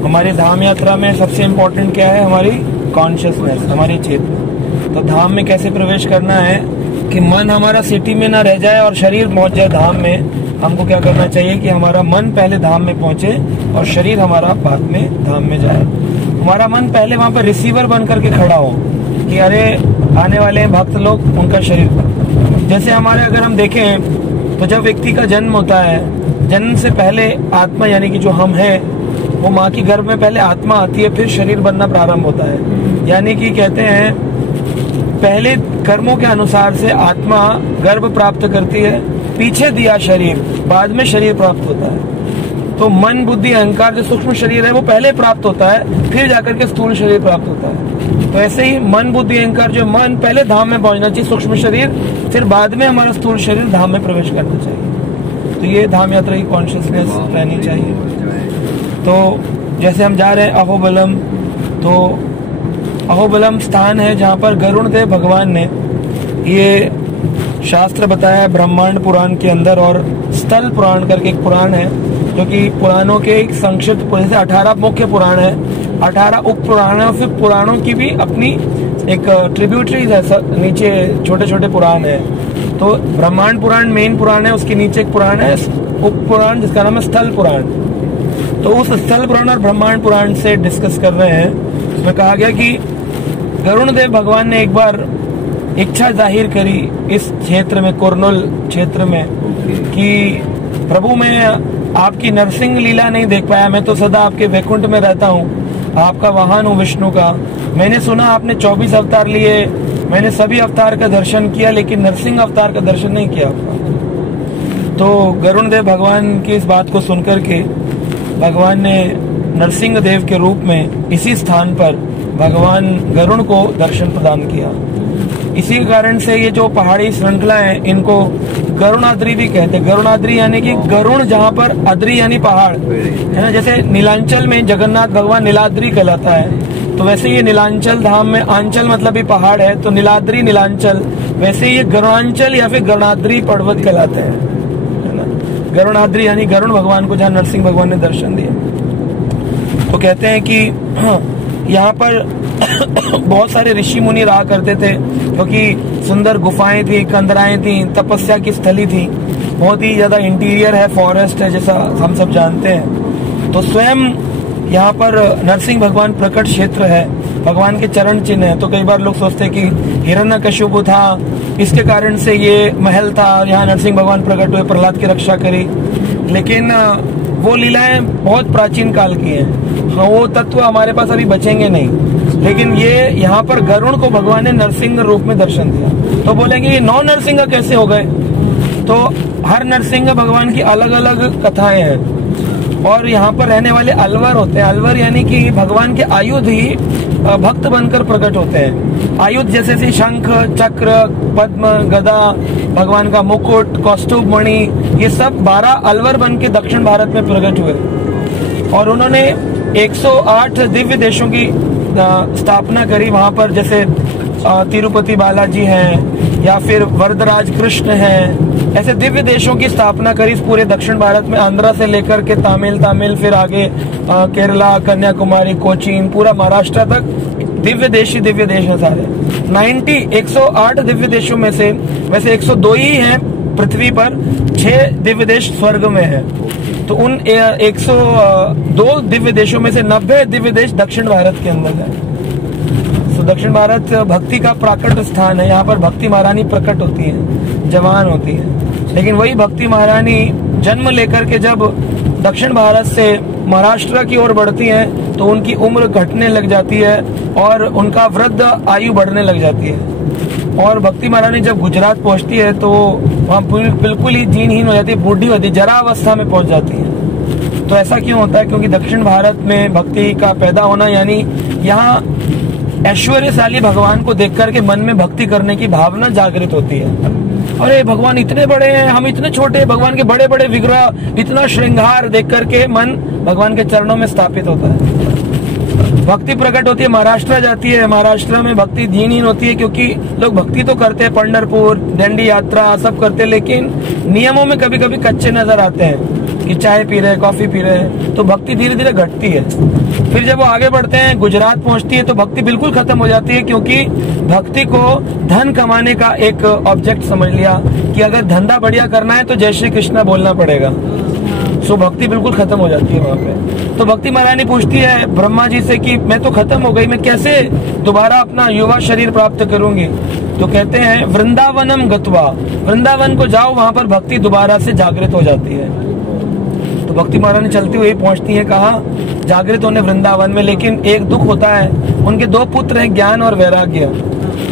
हमारी धाम यात्रा में सबसे इम्पोर्टेंट क्या है? हमारी कॉन्शियसनेस, हमारी चेतना। तो धाम में कैसे प्रवेश करना है कि मन हमारा सिटी में ना रह जाए और शरीर पहुंच जाए धाम में। हमको क्या करना चाहिए कि हमारा मन पहले धाम में पहुंचे और शरीर हमारा बाद में धाम में जाए। हमारा मन पहले वहां पर रिसीवर बन करके खड़ा हो कि अरे आने वाले भक्त लोग, उनका शरीर। जैसे हमारे अगर हम देखें तो जब व्यक्ति का जन्म होता है, जन्म से पहले आत्मा यानी कि जो हम हैं वो माँ की गर्भ में पहले आत्मा आती है, फिर शरीर बनना प्रारंभ होता है। यानी कि कहते हैं पहले कर्मों के अनुसार से आत्मा गर्भ प्राप्त करती है, पीछे दिया शरीर, बाद में शरीर प्राप्त होता है। तो मन बुद्धि अहंकार जो सूक्ष्म शरीर है वो पहले प्राप्त होता है, फिर जाकर के स्थूल शरीर प्राप्त होता है। तो ऐसे ही मन बुद्धि अहंकार जो मन पहले धाम में पहुंचना चाहिए, सूक्ष्म शरीर, फिर बाद में हमारा स्थूल शरीर धाम में प्रवेश करना चाहिए। तो ये धाम यात्रा की कॉन्शियसनेस रहनी चाहिए। तो जैसे हम जा रहे हैं अहोबलम, तो अहोबलम स्थान है जहाँ पर गरुड़ देव भगवान ने ये शास्त्र बताया है ब्रह्मांड पुराण के अंदर। और स्थल पुराण करके एक पुराण है जो कि पुराणों के एक संक्षिप्त, जैसे 18 मुख्य पुराण है, 18 उप पुराण है, और फिर पुराणों की भी अपनी एक ट्रिब्यूटरीज है, नीचे छोटे छोटे पुराण है। तो ब्रह्मांड पुराण मेन पुराण है, उसके नीचे एक पुराण है उप पुराण जिसका नाम है स्थल पुराण। तो उस स्थल पुराण और ब्रह्मांड पुराण से डिस्कस कर रहे हैं। उसमें कहा गया कि गरुड़ देव भगवान ने एक बार इच्छा जाहिर करी इस क्षेत्र में, कुरनूल क्षेत्र में, कि प्रभु मैं आपकी नरसिंह लीला नहीं देख पाया, मैं तो सदा आपके वैकुंठ में रहता हूँ, आपका वाहन हूँ विष्णु का। मैंने सुना आपने 24 अवतार लिए, मैंने सभी अवतार का दर्शन किया, लेकिन नरसिंह अवतार का दर्शन नहीं किया आपका। तो गरुड़ देव भगवान की इस बात को सुनकर के भगवान ने नरसिंह देव के रूप में इसी स्थान पर भगवान गरुड़ को दर्शन प्रदान किया। इसी कारण से ये जो पहाड़ी श्रृंखला है इनको गरुणाद्री भी कहते हैं। गरुणाद्री यानी कि गरुड़ जहाँ पर, अद्री यानी पहाड़ है ना। जैसे नीलांचल में जगन्नाथ भगवान नीलाद्री कहलाता है, तो वैसे ये नीलांचल धाम में, आंचल मतलब भी पहाड़ है, तो नीलाद्री नीलांचल, वैसे ये गरुणांचल या फिर गरुणाद्री पर्वत कहलाते हैं, है ना। गरुणाद्री यानी गरुड़ भगवान को जहाँ नरसिंह भगवान ने दर्शन दिए। तो कहते हैं कि यहाँ पर बहुत सारे ऋषि मुनि रहा करते थे, क्योंकि सुंदर गुफाएं थी, कंदराएं थी, तपस्या की स्थली थी, बहुत ही ज्यादा इंटीरियर है, फॉरेस्ट है, जैसा हम सब जानते हैं। तो स्वयं यहाँ पर नरसिंह भगवान प्रकट क्षेत्र है, भगवान के चरण चिन्ह है। तो कई बार लोग सोचते हैं कि हिरण्यकशिपु था, इसके कारण से ये महल था, यहाँ नरसिंह भगवान प्रकट हुए, प्रहलाद की रक्षा करी, लेकिन वो लीलाएं बहुत प्राचीन काल की हैं। हाँ, वो तत्व हमारे पास अभी बचेंगे नहीं। लेकिन ये यहाँ पर गरुड़ को भगवान ने नरसिंह रूप में दर्शन दिया। तो बोलेंगे ये 9 नरसिंह कैसे हो गए? तो हर नरसिंह भगवान की अलग अलग कथाएं हैं। और यहाँ पर रहने वाले अलवर होते हैं। अलवर यानी कि भगवान के आयुध ही भक्त बनकर प्रकट होते हैं। आयुध जैसे शंख, चक्र, पद्म, गदा, भगवान का मुकुट, कौस्तुभ मणि, ये सब 12 अलवर बन के दक्षिण भारत में प्रकट हुए। और उन्होंने 108 दिव्य देशों की स्थापना करी वहां पर, जैसे तिरुपति बालाजी हैं या फिर वरदराज कृष्ण हैं, ऐसे दिव्य देशों की स्थापना करी पूरे दक्षिण भारत में। आंध्रा से लेकर के तमिल, फिर आगे केरला, कन्याकुमारी, कोचीन, पूरा महाराष्ट्र तक दिव्य देश है सारे। 108 दिव्य देशों में से वैसे 102 ही हैं पृथ्वी पर, 6 दिव्य देश स्वर्ग में है। तो उन 102 दिव्य देशों में से 90 दिव्य देश दक्षिण भारत के अंदर है। तो दक्षिण भारत भक्ति का प्राकट स्थान है। यहाँ पर भक्ति महारानी प्रकट होती है, जवान होती है। लेकिन वही भक्ति महारानी जन्म लेकर के जब दक्षिण भारत से महाराष्ट्र की ओर बढ़ती हैं तो उनकी उम्र घटने लग जाती है और उनका वृद्ध आयु बढ़ने लग जाती है। और भक्ति महारानी जब गुजरात पहुंचती है तो वहाँ बिल्कुल ही जीनहीन हो जाती है, बूढ़ी होती है, जरा अवस्था में पहुंच जाती है। तो ऐसा क्यों होता है? क्योंकि दक्षिण भारत में भक्ति का पैदा होना, यानी यहाँ ऐश्वर्यशाली भगवान को देख करके मन में भक्ति करने की भावना जागृत होती है। अरे भगवान इतने बड़े हैं, हम इतने छोटे, भगवान के बड़े बड़े विग्रह, इतना श्रृंगार देख करके मन भगवान के चरणों में स्थापित होता है। भक्ति प्रकट होती है, महाराष्ट्र जाती है, महाराष्ट्र में भक्ति धीनहीन होती है, क्योंकि लोग भक्ति तो करते हैं, पंढरपुर, दंडी यात्रा सब करते हैं, लेकिन नियमों में कभी कभी कच्चे नजर आते हैं कि चाय पी रहे, कॉफी पी रहे, तो भक्ति धीरे धीरे घटती है। फिर जब वो आगे बढ़ते हैं, गुजरात पहुंचती है तो भक्ति बिल्कुल खत्म हो जाती है, क्योंकि भक्ति को धन कमाने का एक ऑब्जेक्ट समझ लिया कि अगर धंधा बढ़िया करना है तो जय श्री कृष्णा बोलना पड़ेगा। सो भक्ति बिल्कुल खत्म हो जाती है वहाँ पे। तो भक्ति महारानी पूछती है ब्रह्मा जी से कि मैं तो खत्म हो गई, मैं कैसे दोबारा अपना युवा शरीर प्राप्त करूंगी? तो कहते हैं वृंदावनम गत्वा, वृंदावन को जाओ, वहां पर भक्ति दोबारा से जागृत हो जाती है। तो भक्ति महारानी चलती हुई पहुंचती है कहाँ? जागृत होने वृंदावन में। लेकिन एक दुख होता है, उनके दो पुत्र हैं, ज्ञान और वैराग्य।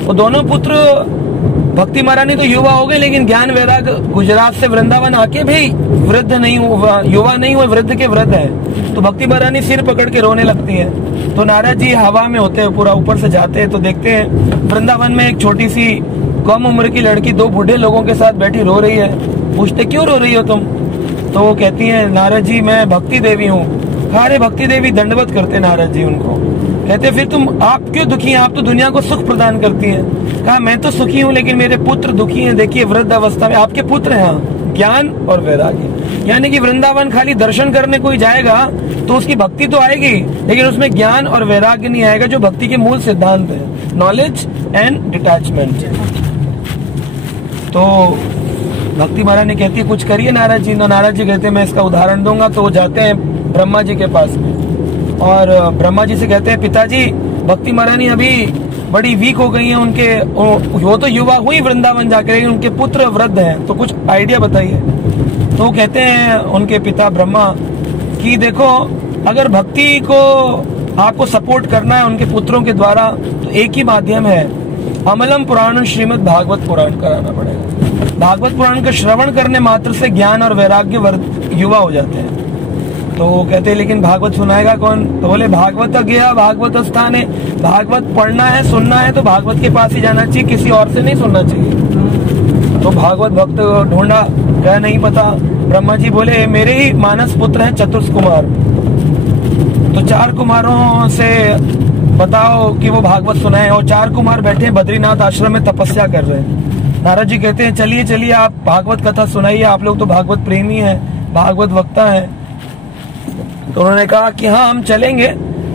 वो दोनों पुत्र, भक्ति महारानी तो युवा हो गए, लेकिन ज्ञान वैराग्य गुजरात से वृंदावन आके भी वृद्ध नहीं हुआ, युवा नहीं हुए, वृद्ध के वृद्ध है। तो भक्ति महारानी सिर पकड़ के रोने लगती है। तो नारद जी हवा में होते हैं, पूरा ऊपर से जाते हैं तो देखते हैं वृंदावन में एक छोटी सी कम उम्र की लड़की दो बूढ़े लोगों के साथ बैठी रो रही है। पूछते क्यों रो रही हो तुम? तो वो कहती है नारद जी मैं भक्ति देवी हूँ। अरे भक्ति देवी दंडवत करते नारद जी उनको। कहते फिर आप क्यों दुखी हैं? आप तो दुनिया को सुख प्रदान करती हैं। कहा मैं तो सुखी हूँ, लेकिन मेरे पुत्र दुखी हैं। देखिए वृद्ध अवस्था में आपके पुत्र हैं, ज्ञान और वैराग्य। यानी कि वृंदावन खाली दर्शन करने कोई जाएगा तो उसकी भक्ति तो आएगी, लेकिन उसमें ज्ञान और वैराग्य नहीं आएगा, जो भक्ति के मूल सिद्धांत है, नॉलेज एंड डिटैचमेंट। तो भक्ति महारानी कहती है कुछ करिए नारद जी। नारद जी कहते हैं मैं इसका उदाहरण दूंगा। तो वो जाते हैं ब्रह्मा जी के पास में और ब्रह्मा जी से कहते हैं पिताजी भक्ति महारानी अभी बड़ी वीक हो गई हैं, उनके वो तो युवा हुई वृंदावन जाकर, लेकिन उनके पुत्र वृद्ध हैं, तो कुछ आइडिया बताइए। तो वो कहते हैं उनके पिता ब्रह्मा कि देखो अगर भक्ति को आपको सपोर्ट करना है उनके पुत्रों के द्वारा तो एक ही माध्यम है, अमलम पुराण श्रीमद् भागवत पुराण कराना पड़ेगा। भागवत पुराण का श्रवण करने मात्र से ज्ञान और वैराग्य युवा हो जाते हैं। तो वो कहते हैं लेकिन भागवत सुनाएगा कौन? तो बोले भागवत गया भागवत स्थान है, भागवत पढ़ना है सुनना है तो भागवत के पास ही जाना चाहिए, किसी और से नहीं सुनना चाहिए। तो भागवत भक्त ढूंढा, कहा नहीं पता। ब्रह्मा जी बोले मेरे ही मानस पुत्र हैं चतुर्थ कुमार, तो 4 कुमारों से बताओ कि वो भागवत सुनाए। और 4 कुमार बैठे बद्रीनाथ आश्रम में तपस्या कर रहे हैं। नारद जी कहते हैं चलिए चलिए आप भागवत कथा सुनाइए, आप लोग तो भागवत प्रेमी हैं, भागवत वक्ता हैं। तो उन्होंने कहा कि हाँ हम चलेंगे,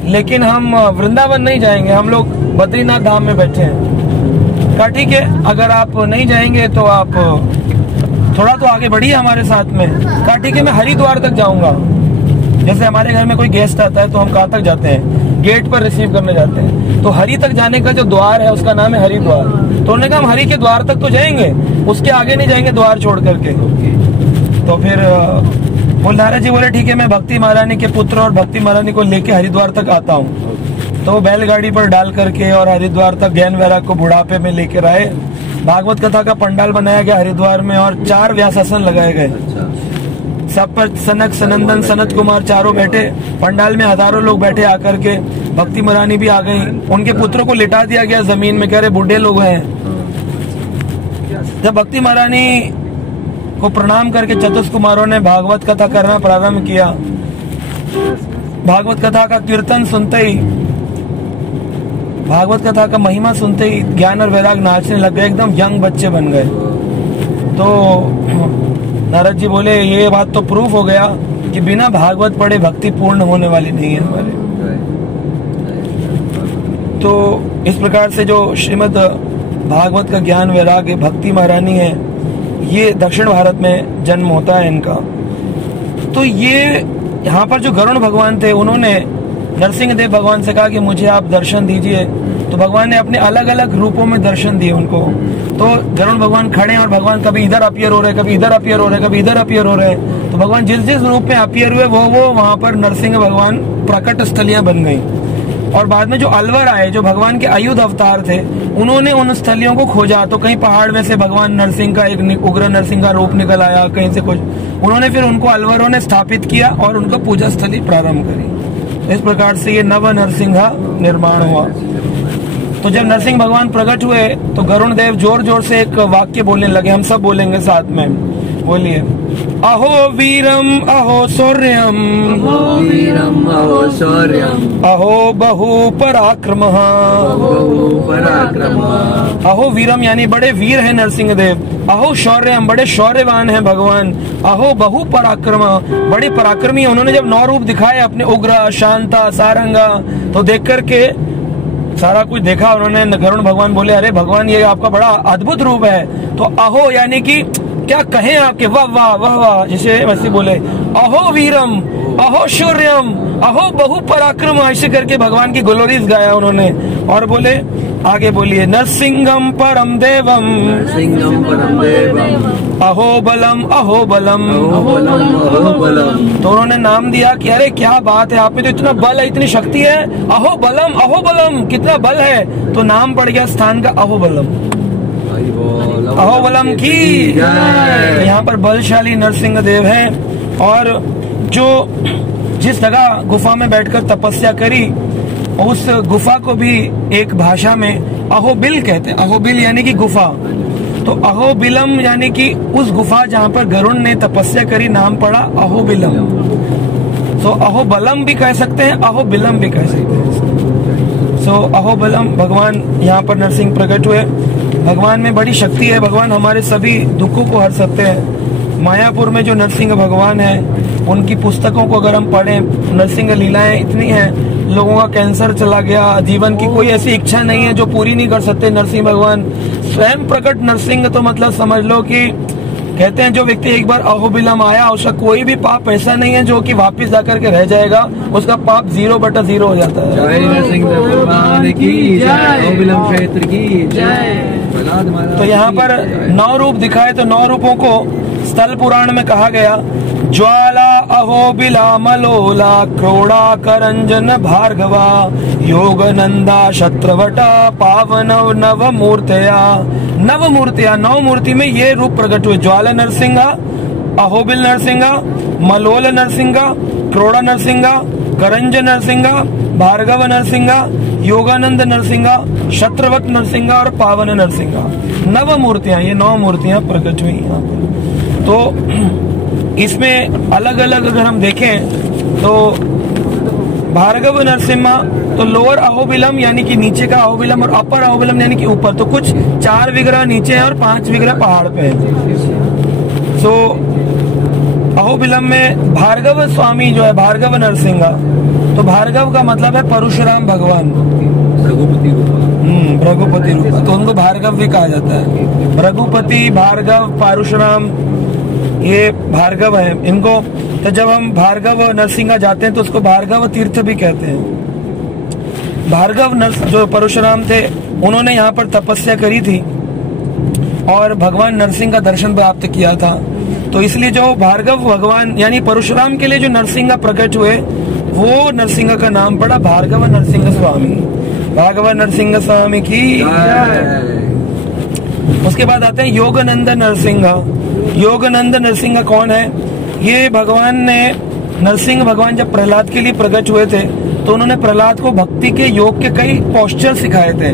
लेकिन हम वृंदावन नहीं जाएंगे, हम लोग बद्रीनाथ धाम में बैठे हैं। कहा ठीक है, अगर आप नहीं जाएंगे तो आप थोड़ा तो आगे बढ़िए हमारे साथ में। कहा ठीक है मैं हरिद्वार तक जाऊंगा। जैसे हमारे घर में कोई गेस्ट आता है तो हम कहाँ तक जाते हैं? गेट पर रिसीव करने जाते हैं। तो हरि तक जाने का जो द्वार है उसका नाम है हरिद्वार। तो उन्होंने कहा हम हरि के द्वार तक तो जाएंगे, उसके आगे नहीं जाएंगे द्वार छोड़ करके। तो फिर नारद जी बोले ठीक है मैं भक्ति महारानी के पुत्र और भक्ति महारानी को लेके हरिद्वार तक आता हूँ। तो वो बैलगाड़ी पर डाल करके और हरिद्वार तक ज्ञान वैराग को बुढ़ापे में लेकर आए। भागवत कथा का पंडाल बनाया गया हरिद्वार में और 4 व्यासासन लगाए गए। सब पर सनक सनंदन सनत कुमार चारों बैठे, पंडाल में हजारों लोग बैठे आकर के। भक्ति महारानी भी आ गई, उनके पुत्रों को लिटा दिया गया जमीन में, कह रहे बूढ़े लोग हैं। जब भक्ति महारानी को प्रणाम करके चतुर्थ कुमारों ने भागवत कथा करना प्रारंभ किया। भागवत कथा का कीर्तन सुनते ही, भागवत कथा का महिमा सुनते ही ज्ञान और वैराग नाचने लग गए, एकदम यंग बच्चे बन गए। तो नारद जी बोले ये बात तो प्रूफ हो गया कि बिना भागवत पढ़े भक्ति पूर्ण होने वाली नहीं है हमारे। तो इस प्रकार से जो श्रीमद् भागवत का ज्ञान वैराग्य भक्ति महारानी है, ये दक्षिण भारत में जन्म होता है इनका। तो ये यहाँ पर जो गरुण भगवान थे उन्होंने नरसिंह देव भगवान से कहा कि मुझे आप दर्शन दीजिए। तो भगवान ने अपने अलग अलग रूपों में दर्शन दिए उनको। तो गरुण भगवान खड़े हैं और भगवान कभी इधर अपीयर हो रहे, कभी इधर अपीयर हो रहे, कभी इधर अपीयर हो रहे। तो भगवान जिस जिस रूप में अपीयर हुए वो वहां पर नरसिंह भगवान प्रकट स्थलियां बन गई। और बाद में जो अलवर आए, जो भगवान के आयुध अवतार थे, उन्होंने उन स्थलियों को खोजा। तो कहीं पहाड़ में से भगवान नरसिंह का एक उग्र नरसिंह का रूप निकल आया, कहीं से कुछ। उन्होंने फिर उनको अलवरों ने स्थापित किया और उनको पूजा स्थली प्रारंभ करी। इस प्रकार से ये नव नरसिंहा निर्माण हुआ। तो जब नरसिंह भगवान प्रकट हुए तो गरुण देव जोर जोर से एक वाक्य बोलने लगे, हम सब बोलेंगे साथ में, बोलिए। अहो वीरम अहो शौर्यम, अहो वीरम अहो शौर्यम, अहो बहु पराक्रम, बहु पराक्रम, अहो वीरम यानी बड़े वीर है नरसिंह देव, अहो शौर्यम बड़े शौर्यवान है भगवान, अहो बहु पराक्रम बड़े पराक्रमी। उन्होंने जब 9 रूप दिखाए अपने, उग्र, शांता, सारंगा, तो देख करके सारा कुछ देखा उन्होंने। गरुड़ भगवान बोले अरे भगवान ये आपका बड़ा अद्भुत रूप है। तो अहो यानी कि क्या कहें आपके, वाह वाह वाह वाह, जिसे वैसे बोले अहो वीरम अहो शौर्यम अहो बहु पराक्रम, ऐसे करके भगवान की ग्लोरीज गाया उन्होंने। और बोले आगे बोलिए नरसिंहम परम देवम, नरसिंहम परम देवम, अहो बलम अहो बलम, अहो बलम अहो बलम। तो उन्होंने नाम दिया कि अरे क्या बात है, आप में तो इतना बल है, इतनी शक्ति है, अहो बलम कितना बल है। तो नाम पड़ गया स्थान का अहो बलम, अहो बलम की जय। यहाँ पर बलशाली नरसिंह देव है। और जो जिस जगह गुफा में बैठकर तपस्या करी, उस गुफा को भी एक भाषा में अहोबिल कहते हैं। अहोबिल यानी कि गुफा, तो अहोबिलम यानी कि उस गुफा जहाँ पर गरुड़ ने तपस्या करी, नाम पड़ा अहोबिलम। तो अहोबलम भी कह सकते हैं, अहोबिलम भी कह सकते हैं। सो अहोबलम भगवान यहाँ पर नरसिंह प्रकट हुए। भगवान में बड़ी शक्ति है, भगवान हमारे सभी दुखों को हर सकते हैं। मायापुर में जो नरसिंह भगवान है, उनकी पुस्तकों को अगर हम पढ़ें, नरसिंह लीलाएं इतनी हैं, लोगों का कैंसर चला गया, जीवन की कोई ऐसी इच्छा नहीं है जो पूरी नहीं कर सकते नरसिंह भगवान। स्वयं प्रकट नरसिंह, तो मतलब समझ लो कि कहते हैं जो व्यक्ति एक बार अहोबिलम आया, उसका कोई भी पाप ऐसा नहीं है जो कि वापिस जाकर के रह जाएगा, उसका पाप 0/0 हो जाता है। जय नरसिंह भगवान की जय, अहोबिलम क्षेत्र की जय। तो यहाँ पर 9 रूप दिखाए, तो 9 रूपों को स्थल पुराण में कहा गया, ज्वाला अहोबिला मलोला क्रोड़ा करंजन भार्गवा योग नंदा शत्रवटा पावन नव मूर्तिया। नव मूर्तिया, 9 मूर्ति में ये रूप प्रकट हुए। ज्वाला नरसिंहा, अहोबिल नरसिंहा, मलोल नरसिंहा, क्रोड़ा नरसिंहा, करंज नरसिंहा, भार्गव नरसिंहा, योगानंद नरसिंहा, शत्रवत नरसिंहा और पावन नरसिंहा। 9 मूर्तियां, ये 9 मूर्तियां प्रकट हुई यहाँ पर। तो इसमें अलग अलग अगर हम देखें तो भार्गव नरसिम्हा, तो लोअर अहोबिलम यानी कि नीचे का अहोबिलम, और अपर अहोबिलम यानी कि ऊपर। तो कुछ 4 विग्रह नीचे है और 5 विग्रह पहाड़ पे है। सो अहोबिलम में भार्गव स्वामी जो है, भार्गव नरसिंहा, तो भार्गव का मतलब है परशुराम भगवान, भृगुपति रूप, तो उनको भार्गव भी कहा जाता है। भृगुपति, भार्गव, परशुराम, ये भार्गव है इनको। तो जब हम भार्गव नरसिंहा जाते हैं तो उसको भार्गव तीर्थ भी कहते हैं। भार्गव जो परशुराम थे, उन्होंने यहाँ पर तपस्या करी थी और भगवान नरसिंह का दर्शन प्राप्त किया था। तो इसलिए जो भार्गव भगवान यानी परशुराम के लिए जो नरसिंह प्रकट हुए, वो नरसिंह का नाम पड़ा भार्गव नरसिंह स्वामी। भार्गव नरसिंह स्वामी की। उसके बाद आते हैं योगानंद नरसिंहा। योगानंद नरसिंह कौन है? ये भगवान ने, नरसिंह भगवान जब प्रहलाद के लिए प्रकट हुए थे तो उन्होंने प्रहलाद को भक्ति के योग के कई पोस्चर सिखाए थे।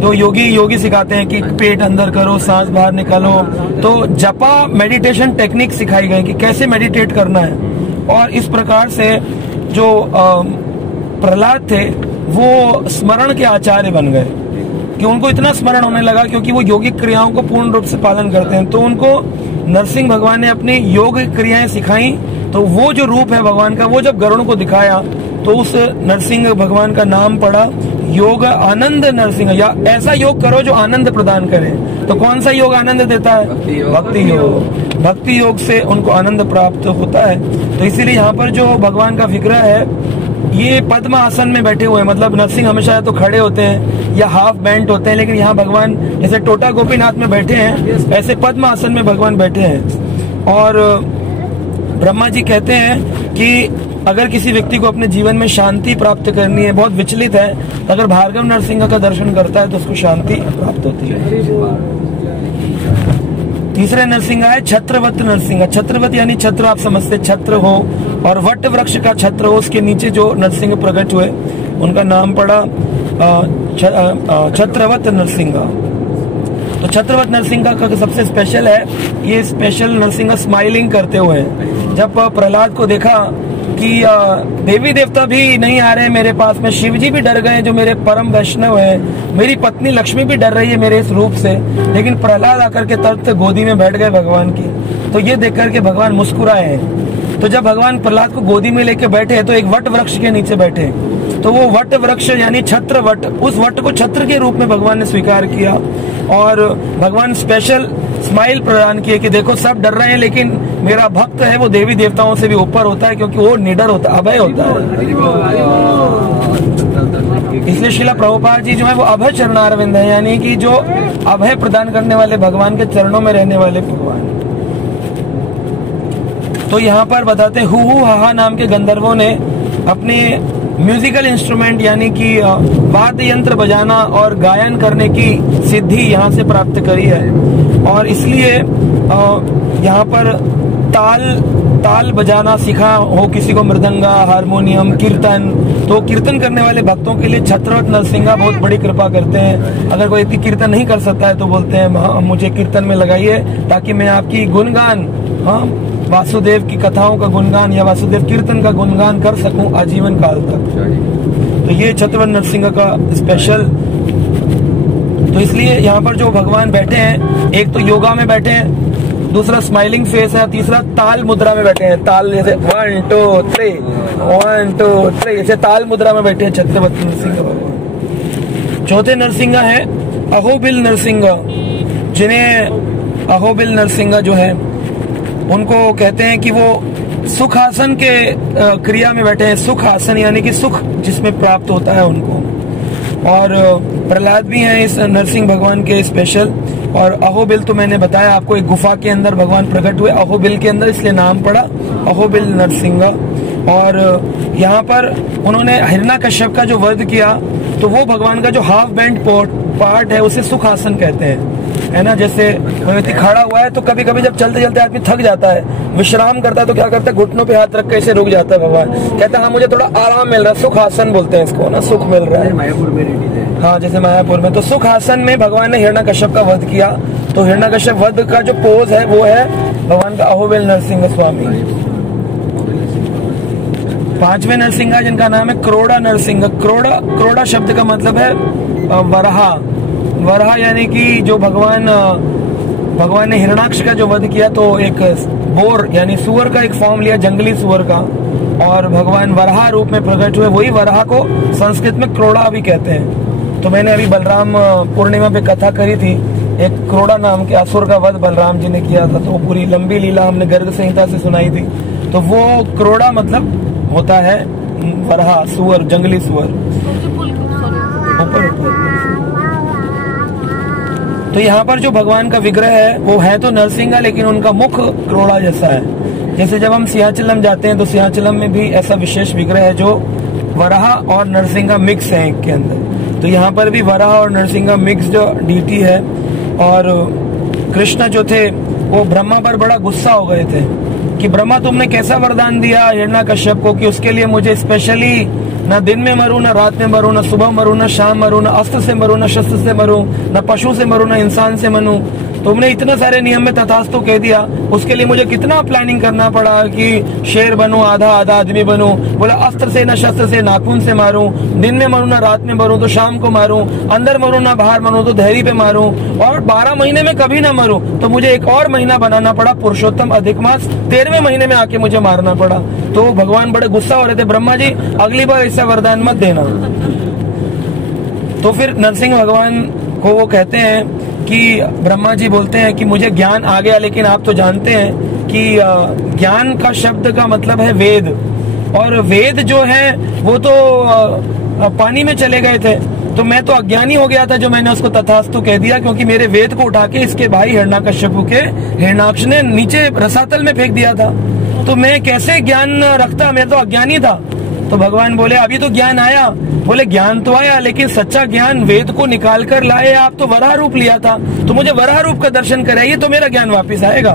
तो योगी सिखाते हैं कि पेट अंदर करो, सांस बाहर निकालो। तो जपा मेडिटेशन टेक्निक सिखाई गई कि कैसे मेडिटेट करना है। और इस प्रकार से जो प्रहलाद थे वो स्मरण के आचार्य बन गए कि उनको इतना स्मरण होने लगा क्योंकि वो योगिक क्रियाओं को पूर्ण रूप से पालन करते हैं। तो उनको नरसिंह भगवान ने अपनी योग क्रियाएं सिखाई। तो वो जो रूप है भगवान का, वो जब गरुड़ को दिखाया तो उस नरसिंह भगवान का नाम पड़ा योग आनंद नरसिंह, या ऐसा योग करो जो आनंद प्रदान करे। तो कौन सा योग आनंद देता है? भक्ति योग। भक्ति योग से उनको आनंद प्राप्त होता है। तो इसीलिए यहाँ पर जो भगवान का विग्रह है ये पद्म आसन में बैठे हुए हैं। मतलब नरसिंह हमेशा तो खड़े होते हैं या हाफ बेंट होते हैं, लेकिन यहाँ भगवान जैसे टोटा गोपीनाथ में बैठे हैं ऐसे पद्म आसन में भगवान बैठे हैं। और ब्रह्मा जी कहते हैं कि अगर किसी व्यक्ति को अपने जीवन में शांति प्राप्त करनी है, बहुत विचलित है, तो अगर भार्गव नरसिंह का दर्शन करता है तो उसको शांति प्राप्त होती है। तीसरे नरसिंह है छत्रवत नरसिंह। छत्रवत यानी छत्र, आप समझते छत्र हो, और वट वृक्ष का छत्र हो, उसके नीचे जो नरसिंह प्रकट हुए उनका नाम पड़ा छत्रवत नरसिंह। तो छत्रवत नरसिंह का सबसे स्पेशल है, ये स्पेशल नरसिंह स्माइलिंग करते हुए। जब प्रहलाद को देखा कि देवी देवता भी नहीं आ रहे मेरे पास में, शिव जी भी डर गए जो मेरे परम वैष्णव हैं, मेरी पत्नी लक्ष्मी भी डर रही है मेरे इस रूप से, लेकिन प्रहलाद आकर के तर्क गोदी में बैठ गए भगवान की। तो ये देख करके भगवान मुस्कुराए हैं। तो जब भगवान प्रहलाद को गोदी में लेके बैठे तो एक वट वृक्ष के नीचे बैठे, तो वो वट वृक्ष यानी छत्र वट, उस वट को छत्र के रूप में भगवान ने स्वीकार किया और भगवान स्पेशल स्माइल प्रदान किए कि देखो सब डर रहे हैं लेकिन मेरा भक्त है वो देवी देवताओं से भी ऊपर होता है, क्योंकि वो निडर होता है, अभय होता है। इसलिए श्रीला प्रभुपाद जी जो है वो अभय चरणारविंद है, यानी कि जो अभय प्रदान करने वाले भगवान के चरणों में रहने वाले भगवान। तो यहाँ पर बताते हु हा नाम के गंधर्वों ने अपने म्यूजिकल इंस्ट्रूमेंट यानी कि वाद्य यंत्र बजाना और गायन करने की सिद्धि यहाँ से प्राप्त करी है, और इसलिए यहाँ पर ताल बजाना सीखा हो किसी को, मृदंगा, हारमोनियम, कीर्तन, तो कीर्तन करने वाले भक्तों के लिए छत्रवत नरसिंह बहुत बड़ी कृपा करते हैं। अगर कोई व्यक्ति कीर्तन नहीं कर सकता है तो बोलते हैं मुझे कीर्तन में लगाइए ताकि मैं आपकी गुणगान, वासुदेव की कथाओं का गुणगान या वासुदेव कीर्तन का गुणगान कर सकूं आजीवन काल तक। तो ये छत्रवत नरसिंह का स्पेशल। तो इसलिए यहाँ पर जो भगवान बैठे हैं, एक तो योगा में बैठे हैं, दूसरा स्माइलिंग फेस है, तीसरा ताल मुद्रा में बैठे हैं। ताल जैसे 1 2 3 1 2 3 ऐसे ताल मुद्रा में बैठे हैं छत्रवत नरसिंह भगवान। चौथे नरसिंह है अहोबिल नरसिंह, जिन्हें अहोबिल नरसिंह जो है उनको कहते हैं कि वो सुख आसन के क्रिया में बैठे हैं। सुख आसन यानी कि सुख जिसमें प्राप्त होता है उनको। और प्रहलाद भी हैं इस नरसिंह भगवान के स्पेशल। और अहोबिल तो मैंने बताया आपको, एक गुफा के अंदर भगवान प्रकट हुए अहोबिल के अंदर, इसलिए नाम पड़ा अहोबिल नरसिंह। और यहाँ पर उन्होंने हिरण्याकश्यप का जो वध किया तो वो भगवान का जो हाफ बैंड पार्ट है उसे सुख आसन कहते हैं, है ना। जैसे कोई व्यक्ति खड़ा हुआ है तो कभी कभी जब चलते चलते आदमी थक जाता है, विश्राम करता है, तो क्या करता है, घुटनों पे हाथ रख के ऐसे रुक जाता है। भगवान कहता है हाँ मुझे थोड़ा आराम मिल रहा है, सुख आसन बोलते हैं इसको ना, सुख मिल रहा है। मायापुर में हाँ, जैसे मायापुर में। तो सुख आसन में भगवान ने हिरण्याकश्यप का वध किया। तो हिरण्याकश्यप वध का जो पोज है वो है भगवान का अहोबिल नरसिंह स्वामी। पांचवें नरसिंह जिनका नाम है क्रोड़ा नरसिंह। क्रोड़ा शब्द का मतलब है वराहा। वराह यानी कि जो भगवान ने हिरण्याक्ष का जो वध किया तो एक बोर यानी सुअर का एक फॉर्म लिया, जंगली सुअर का, और भगवान वराह रूप में प्रकट हुए। वही वराह को संस्कृत में क्रोड़ा भी कहते हैं। तो मैंने अभी बलराम पूर्णिमा पे कथा करी थी, एक क्रोड़ा नाम के असुर का वध बलराम जी ने किया था। तो पूरी लंबी लीला हमने गर्ग संहिता से सुनाई थी। तो वो क्रोड़ा मतलब होता है वराह, सुअर, जंगली सुअर। ऊपर तो यहाँ पर जो भगवान का विग्रह है वो है तो नरसिंह, लेकिन उनका मुख क्रोड़ा जैसा है। जैसे जब हम सिंहाचलम जाते हैं तो सिंहाचलम में भी ऐसा विशेष विग्रह है जो वराह और नरसिंह मिक्स है एक के अंदर। तो यहाँ पर भी वराह और नरसिंह मिक्स जो डीटी है। और कृष्ण जो थे वो ब्रह्मा पर बड़ा गुस्सा हो गए थे कि ब्रह्मा तुमने कैसा वरदान दिया हिरण्याकश्यप को कि उसके लिए मुझे स्पेशली न दिन में मरूं, न रात में मरूं, न सुबह मरूं, न शाम मरूं, न अस्त्र से मरूं, न शस्त्र से मरूं, न पशु से मरूं, न इंसान से मरूं। तुमने इतने सारे नियम में तथास्तु कह दिया, उसके लिए मुझे कितना प्लानिंग करना पड़ा कि शेर बनूं, आधा आदमी बनूं। बोला अस्त्र से न शस्त्र से, नाखून से मारूं, दिन में मरूं, न रात में मरूं तो शाम को मारूं, अंदर मरूं ना बाहर मरूं तो धैर्य पे मारूं, और 12 महीने में कभी ना मरूं तो मुझे एक और महीना बनाना पड़ा, पुरुषोत्तम अधिक मास 13वें महीने में आके मुझे मारना पड़ा। तो भगवान बड़े गुस्सा हो रहे थे, ब्रह्मा जी अगली बार ऐसा वरदान मत देना। तो फिर नरसिंह भगवान को वो कहते हैं कि ब्रह्मा जी बोलते हैं कि मुझे ज्ञान आ गया, लेकिन आप तो जानते हैं कि ज्ञान का शब्द का मतलब है वेद, और वेद जो है वो तो पानी में चले गए थे। तो मैं तो अज्ञानी हो गया था जो मैंने उसको तथास्तु कह दिया, क्योंकि मेरे वेद को उठा के इसके भाई हिरण्याकश्यप के हिरण्याक्ष ने नीचे रसातल में फेंक दिया था। तो मैं कैसे ज्ञान रखता, मैं तो अज्ञानी था। तो भगवान बोले अभी तो ज्ञान आया। बोले ज्ञान तो आया, लेकिन सच्चा ज्ञान वेद को निकाल कर लाए आप, तो वराह रूप लिया था, तो मुझे वराह रूप का दर्शन कराइए तो मेरा ज्ञान वापिस आएगा।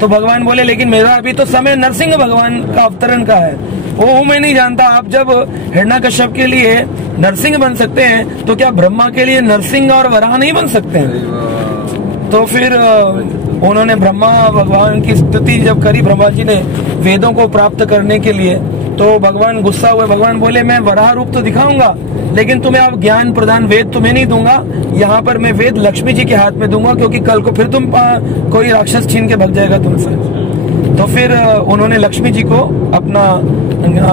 तो भगवान बोले लेकिन मेरा अभी तो समय नरसिंह भगवान का अवतरण का है, वो मैं नहीं जानता। आप जब हिरण्याकश्यप के लिए नरसिंह बन सकते हैं तो क्या ब्रह्मा के लिए नरसिंह और वराह नहीं बन सकते हैं? तो फिर उन्होंने ब्रह्मा भगवान की स्तुति जब करी, ब्रह्मा जी ने वेदों को प्राप्त करने के लिए, तो भगवान गुस्सा हुए। भगवान बोले मैं वराह रूप तो दिखाऊंगा, लेकिन तुम्हें अब ज्ञान प्रदान वेद तुम्हें नहीं दूंगा, यहाँ पर मैं वेद लक्ष्मी जी के हाथ में दूंगा, क्योंकि कल को फिर तुम कोई राक्षस छीन के भाग जाएगा तुमसे। तो फिर उन्होंने लक्ष्मी जी को अपना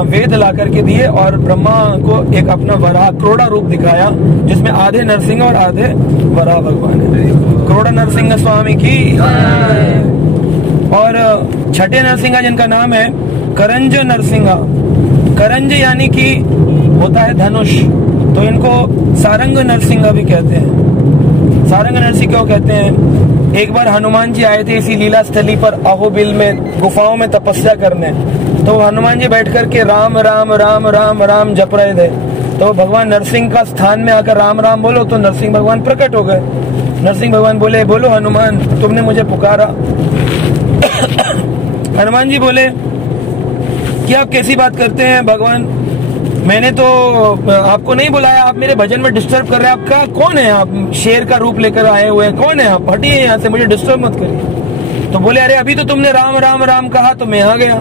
वेद ला करके दिए और ब्रह्मा को एक अपना वराह क्रोड़ा रूप दिखाया, जिसमें आधे नरसिंह और आधे वराह भगवान है। क्रोड़ा नरसिंह स्वामी की। और छठे नरसिंह जिनका नाम है करंज नरसिंह। करंज यानी कि होता है धनुष, तो इनको सारंग नरसिंह भी कहते हैं। सारंग नरसिंह क्यों कहते हैं? एक बार हनुमान जी आए थे इसी लीला स्थली पर अहोबिल में गुफाओं में तपस्या करने, तो हनुमान जी बैठ करके राम राम राम राम राम जप रहे थे। तो भगवान नरसिंह का स्थान में आकर राम राम बोलो, तो नरसिंह भगवान प्रकट हो गए। नरसिंह भगवान बोले बोलो हनुमान तुमने मुझे पुकारा। हनुमान जी बोले कि आप कैसी बात करते हैं भगवान, मैंने तो आपको नहीं बुलाया, आप मेरे भजन में डिस्टर्ब कर रहे हैं। आपका कौन है? आप शेर का रूप लेकर आए हुए हैं, कौन है आप? हटिए यहाँ से, मुझे डिस्टर्ब मत करिए। तो बोले अरे अभी तो तुमने राम राम राम कहा तो मैं आ गया।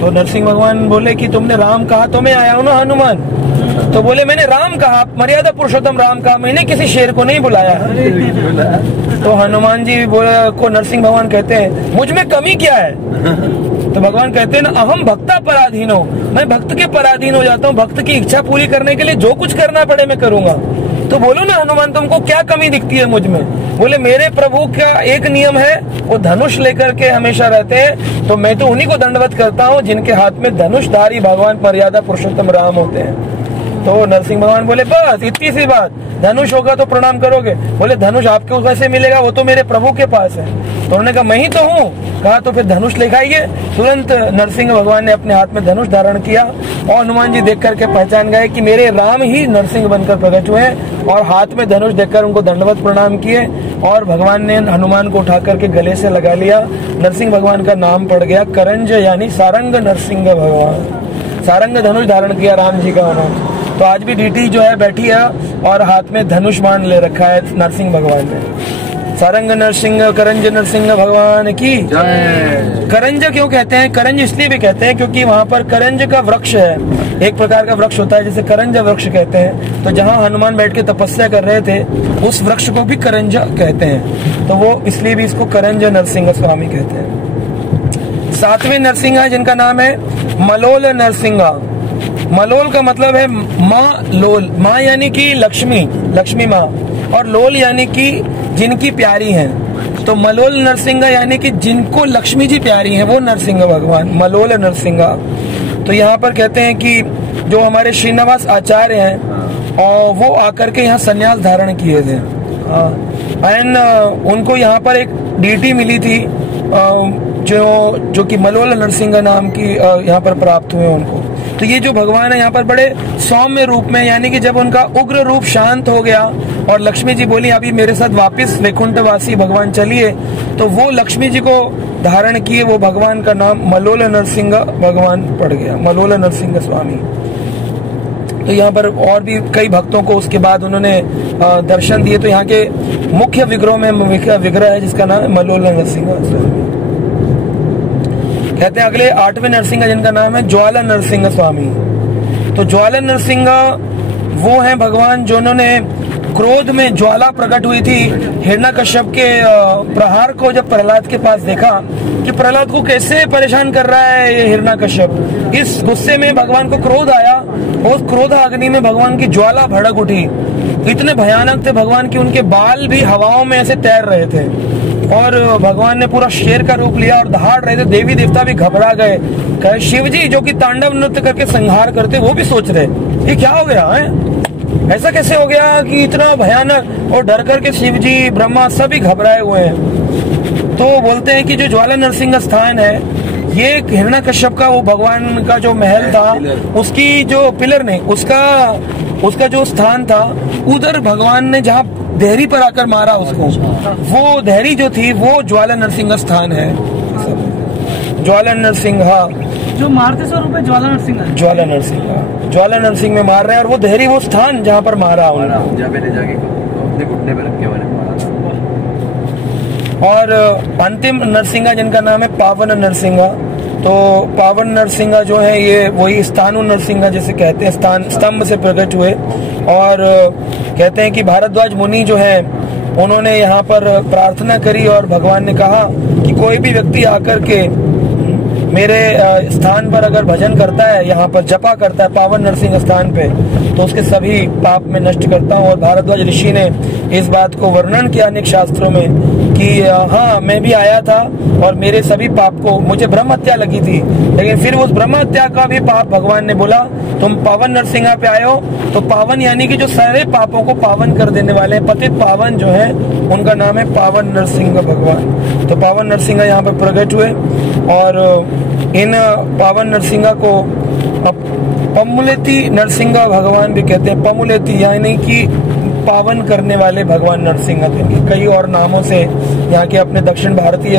तो नरसिंह भगवान बोले कि तुमने राम कहा तो मैं आया हूँ ना हनुमान। तो बोले मैंने राम कहा, मर्यादा पुरुषोत्तम राम कहा, मैंने किसी शेर को नहीं बुलाया। तो हनुमान जी को नरसिंह भगवान कहते हैं मुझ में कमी क्या है? तो भगवान कहते हैं ना अहम भक्ता पराधीन हो, मैं भक्त के पराधीन हो जाता हूँ, भक्त की इच्छा पूरी करने के लिए जो कुछ करना पड़े मैं करूंगा। तो बोलो ना हनुमान तुमको क्या कमी दिखती है मुझ में? बोले मेरे प्रभु का एक नियम है, वो धनुष लेकर के हमेशा रहते हैं, तो मैं तो उन्हीं को दंडवत करता हूँ जिनके हाथ में धनुषधारी भगवान मर्यादा पुरुषोत्तम राम होते हैं। तो नरसिंह भगवान बोले बस इतनी सी बात, धनुष होगा तो प्रणाम करोगे? बोले धनुष आपके कैसे मिलेगा, वो तो मेरे प्रभु के पास है। तो उन्होंने कहा मैं ही तो हूँ। कहा तो फिर धनुष लेखाइए। तुरंत नरसिंह भगवान ने अपने हाथ में धनुष धारण किया और हनुमान जी देख करके पहचान गए कि मेरे राम ही नरसिंह बनकर प्रकट हुए, और हाथ में धनुष देखकर उनको दंडवत प्रणाम किए, और भगवान ने हनुमान को उठा करके गले से लगा लिया। नरसिंह भगवान का नाम पड़ गया करंज, यानी सारंग नरसिंह भगवान। सारंग धनुष धारण किया राम जी का उन्होंने। तो आज भी डीटी जो है बैठी है और हाथ में धनुष बाण ले रखा है नरसिंह भगवान ने। सारंग नरसिंह करंज नरसिंह भगवान की जय। करंज क्यों कहते हैं? करंज इसलिए भी कहते हैं क्योंकि वहाँ पर करंज का वृक्ष है, एक प्रकार का वृक्ष होता है जिसे करंज वृक्ष कहते हैं। तो जहाँ हनुमान बैठ के तपस्या कर रहे थे उस वृक्ष को भी करंज कहते हैं, तो वो इसलिए भी इसको करंज नरसिंह स्वामी कहते हैं। सातवें नरसिंह जिनका नाम है मलोल नरसिंह। मलोल का मतलब है माँ लोल, माँ यानी कि लक्ष्मी, लक्ष्मी माँ, और लोल यानी कि जिनकी प्यारी हैं। तो मलोल नरसिंह यानी कि जिनको लक्ष्मी जी प्यारी हैं वो नरसिंह भगवान, मलोल नरसिंह। तो यहाँ पर कहते हैं कि जो हमारे श्रीनिवास आचार्य हैं और वो आकर के यहाँ संन्यास धारण किए थे। एंड उनको यहाँ पर एक डीटी मिली थी जो कि मलोल नरसिंह नाम की यहाँ पर प्राप्त हुए उनको। तो ये जो भगवान है यहाँ पर बड़े सौम्य रूप में, यानी कि जब उनका उग्र रूप शांत हो गया और लक्ष्मी जी बोली अभी मेरे साथ वापिस वैकुंठवासी भगवान चलिए, तो वो लक्ष्मी जी को धारण किए, वो भगवान का नाम मलोल नरसिंह भगवान पड़ गया, मलोल नरसिंह स्वामी। तो यहाँ पर और भी कई भक्तों को उसके बाद उन्होंने दर्शन दिए। तो यहाँ के मुख्य विग्रह में मुख्य विग्रह है जिसका नाम है मलोल नरसिंह स्वामी। कहते हैं अगले आठवें नरसिंह जिनका नाम है ज्वाला नरसिंह स्वामी। तो ज्वाला नरसिंह वो हैं भगवान जिन्होंने क्रोध में ज्वाला प्रकट हुई थी हिरण्यकश्यप के प्रहार को जब प्रहलाद के पास देखा कि प्रहलाद को कैसे परेशान कर रहा है ये हिरण्यकश्यप, इस गुस्से में भगवान को क्रोध आया और क्रोध अग्नि में भगवान की ज्वाला भड़क उठी। इतने भयानक थे भगवान की उनके बाल भी हवाओं में ऐसे तैर रहे थे और भगवान ने पूरा शेर का रूप लिया और दहाड़ रहे थे। देवी देवता भी घबरा गए। कहे शिव जी जो कि तांडव नृत्य करके संहार करते वो भी सोच रहे ये क्या हो गया है, ऐसा कैसे हो गया कि इतना भयानक, और डर करके शिव जी ब्रह्मा सभी घबराए हुए हैं। तो बोलते हैं कि जो ज्वाला नरसिंह स्थान है ये हिरण्यकश्यप का वो भगवान का जो महल था उसकी जो पिलर नहीं उसका जो स्थान था उधर भगवान ने जहाँ देहरी पर आकर मारा उसको, वो देहरी जो थी वो ज्वाला नरसिंह स्थान है। ज्वाला नरसिंह जो मारते स्वरूप है ज्वाला नरसिंह, ज्वाला नरसिंह में मार रहे हैं और वो देहरी वो स्थान जहाँ पर मारा उन्होंने। और अंतिम नरसिंहा जिनका नाम है पावन नरसिंहा। तो पावन नरसिंहा जो है ये वही स्थानु नरसिंहा जैसे कहते हैं, स्थान स्तंभ से प्रकट हुए। और कहते हैं कि भारद्वाज मुनि जो है उन्होंने यहाँ पर प्रार्थना करी और भगवान ने कहा कि कोई भी व्यक्ति आकर के मेरे स्थान पर अगर भजन करता है, यहाँ पर जपा करता है पावन नरसिंह स्थान पे, तो उसके सभी पाप में नष्ट करता हूँ। और भारद्वाज ऋषि ने इस बात को वर्णन किया अनेक शास्त्रों में कि हाँ मैं भी आया था और मेरे सभी पाप को, मुझे ब्रह्म हत्या लगी थी, लेकिन फिर उस ब्रह्म हत्या का भी पाप भगवान ने बोला तुम पावन नरसिंहा पे आए हो। तो पावन यानी कि जो सारे पापों को पावन कर देने वाले हैं, पतित पावन जो है उनका नाम है पावन नरसिंह भगवान। तो पावन नरसिंहा यहाँ पर प्रकट हुए और इन पावन नरसिंहा को पमुलेति नरसिंहा भगवान भी कहते हैं। पमुलेति यानी कि पावन करने वाले भगवान नरसिंहा थे। कई और नामों से यहाँ के अपने दक्षिण भारतीय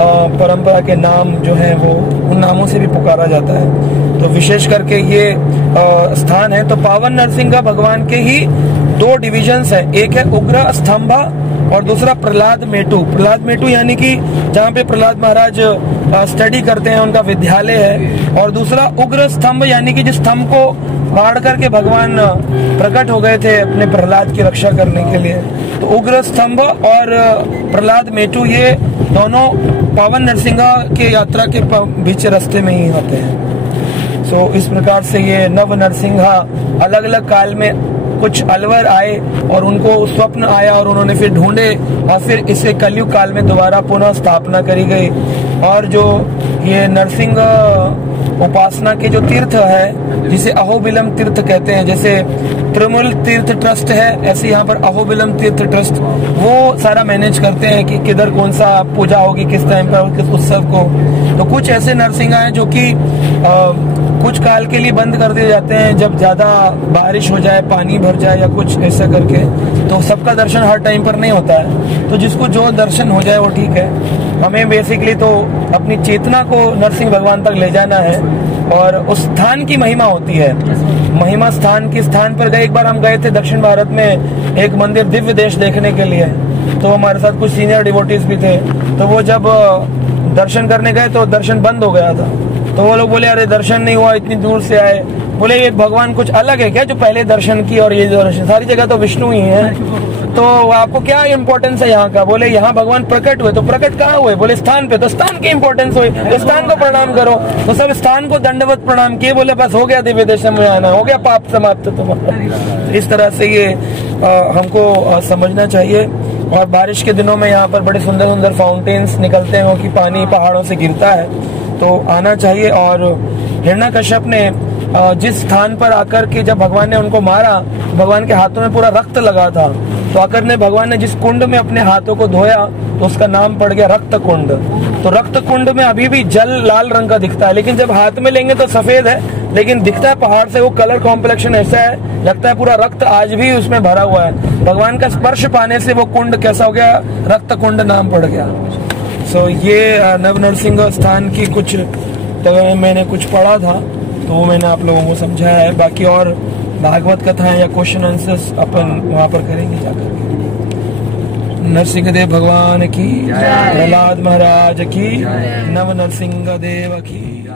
परंपरा के नाम जो है वो उन नामों से भी पुकारा जाता है। तो विशेष करके ये स्थान है। तो पावन नरसिंहा भगवान के ही दो डिविजन्स हैं, एक है उग्र स्तंभा और दूसरा प्रहलाद मेटू। प्रहलाद मेटू यानी कि जहाँ पे प्रहलाद महाराज स्टडी करते हैं उनका विद्यालय है, और दूसरा उग्र स्तंभ यानी कि जिस स्तंभ को फाड़ करके भगवान प्रकट हो गए थे अपने प्रहलाद की रक्षा करने के लिए। तो उग्र स्तंभ और प्रहलाद मेटू ये दोनों पावन नरसिंहा के यात्रा के बीच रास्ते में ही होते हैं। सो इस प्रकार से ये नव नरसिंहा अलग अलग काल में कुछ अलवर आए और उनको स्वप्न आया और उन्होंने फिर ढूंढे और फिर इसे कलयुग काल में दोबारा पुनः स्थापना करी गई। और जो ये नरसिंह उपासना के जो तीर्थ है जिसे अहोबिलम तीर्थ कहते हैं, जैसे त्रिमूल तीर्थ ट्रस्ट है ऐसे यहाँ पर अहोबिलम तीर्थ ट्रस्ट वो सारा मैनेज करते हैं कि किधर कौन सा पूजा होगी, किस टाइम पर, किस उत्सव को। तो कुछ ऐसे नरसिंहा हैं जो कि कुछ काल के लिए बंद कर दिए जाते हैं, जब ज्यादा बारिश हो जाए, पानी भर जाए या कुछ ऐसा करके। तो सबका दर्शन हर टाइम पर नहीं होता है, तो जिसको जो दर्शन हो जाए वो ठीक है। हमें बेसिकली तो अपनी चेतना को नरसिंह भगवान तक ले जाना है और उस स्थान की महिमा होती है। महिमा स्थान के स्थान पर गए। एक बार हम गए थे दक्षिण भारत में एक मंदिर दिव्य देश देखने के लिए, तो हमारे साथ कुछ सीनियर डिवोटीज भी थे। तो वो जब दर्शन करने गए तो दर्शन बंद हो गया था। तो वो लोग बोले अरे दर्शन नहीं हुआ, इतनी दूर से आए। बोले ये भगवान कुछ अलग है क्या जो पहले दर्शन की और ये दर्शन? सारी जगह तो विष्णु ही है, तो आपको क्या इम्पोर्टेंस है यहाँ का? बोले यहाँ भगवान प्रकट हुए। तो प्रकट कहाँ हुए? बोले स्थान पे। तो स्थान की इम्पोर्टेंस हुई, तो स्थान को प्रणाम करो। तो सब स्थान को दंडवत प्रणाम किए, बोले बस हो गया दिव्य देश में आना, हो गया पाप समाप्त तुम्हारा। इस तरह से ये हमको समझना चाहिए। और बारिश के दिनों में यहाँ पर बड़े सुंदर सुंदर फाउंटेन्स निकलते हैं कि पानी पहाड़ों से गिरता है, तो आना चाहिए। और हिरण्यकश्यप ने जिस स्थान पर आकर के जब भगवान ने उनको मारा, भगवान के हाथों में पूरा रक्त लगा था, तो आकर ने भगवान ने जिस कुंड में अपने हाथों को धोया तो उसका नाम पड़ गया रक्त कुंड। तो रक्त कुंड में अभी भी जल लाल रंग का दिखता है, लेकिन जब हाथ में लेंगे तो सफेद है, लेकिन दिखता है पहाड़ से वो कलर कॉम्प्लेक्शन ऐसा है, लगता है पूरा रक्त आज भी उसमें भरा हुआ है। भगवान का स्पर्श पाने से वो कुंड कैसा हो गया? रक्त कुंड नाम पड़ गया। सो ये नव नरसिंह स्थान की कुछ तो मैंने कुछ पढ़ा था, तो वो मैंने आप लोगों को समझाया है। बाकी और भागवत कथाएं या क्वेश्चन आंसर्स अपन वहां पर करेंगे जाकर के। नरसिंह देव भगवान की, प्रहलाद महाराज की, नव नरसिंह देव की।